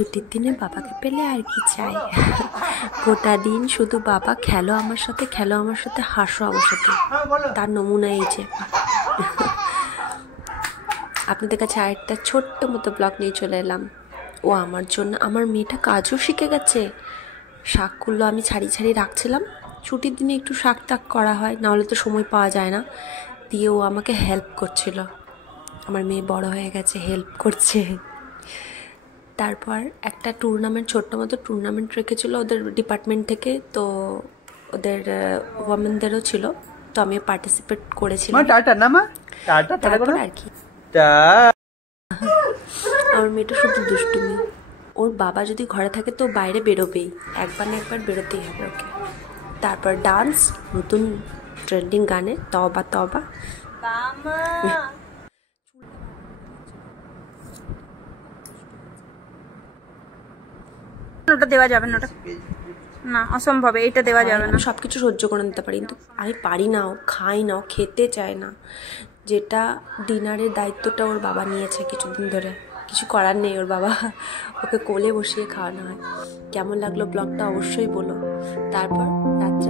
ছুটির দিনে বাবাকে পেলে আর কি চাই। গোটা দিন শুধু বাবা খেলো আমার সাথে, খেলো আমার সাথে, হাসো আমার সাথে, তার নমুনা এই যে। আপনাদের কাছে আরেকটা ছোট্ট মতো ব্লগ নিয়ে চলে এলাম। ও আমার জন্য, আমার মেয়েটা কাজও শিখে গেছে। শাকগুলো আমি ছাড়ি রাখছিলাম, ছুটির দিনে একটু শাক টাক করা হয়, নাহলে তো সময় পাওয়া যায় না। দিয়ে ও আমাকে হেল্প করছিল। আমার মেয়ে বড় হয়ে গেছে, হেল্প করছে। তারপর একটা টুর্নামেন্ট, ছোট্ট মতো টুর্নামেন্ট রেখেছিল ওদের ডিপার্টমেন্ট থেকে, তো ওদের ওমেনদেরও ছিল, তো আমি পার্টিসিপেট করেছিলাম। তারপর আর কি, আমার মেয়েটা শুধু দুষ্টুমি। ওর বাবা যদি ঘরে থাকে তো বাইরে বেরোবেই, একবার না একবার বেরোতেই হবে ওকে। তারপর ডান্স, নতুন ট্রেন্ডিং গানে তবা তবা। ওটা দেওয়া যাবে না, ওটা না, অসম্ভব, এইটা দেওয়া যাবে না। সবকিছু সহ্য করে নিতে পারি, কিন্তু আমি পারি না, ও খাই না, ও খেতে চায় না। যেটা ডিনারের দায়িত্বটা ওর বাবা নিয়েছে কিছুদিন ধরে, কিছু করার নেই, ওর বাবা ওকে কোলে বসিয়ে খাওয়ানো হয়। কেমন লাগলো ব্লগটা অবশ্যই বলো। তারপর রাত্রে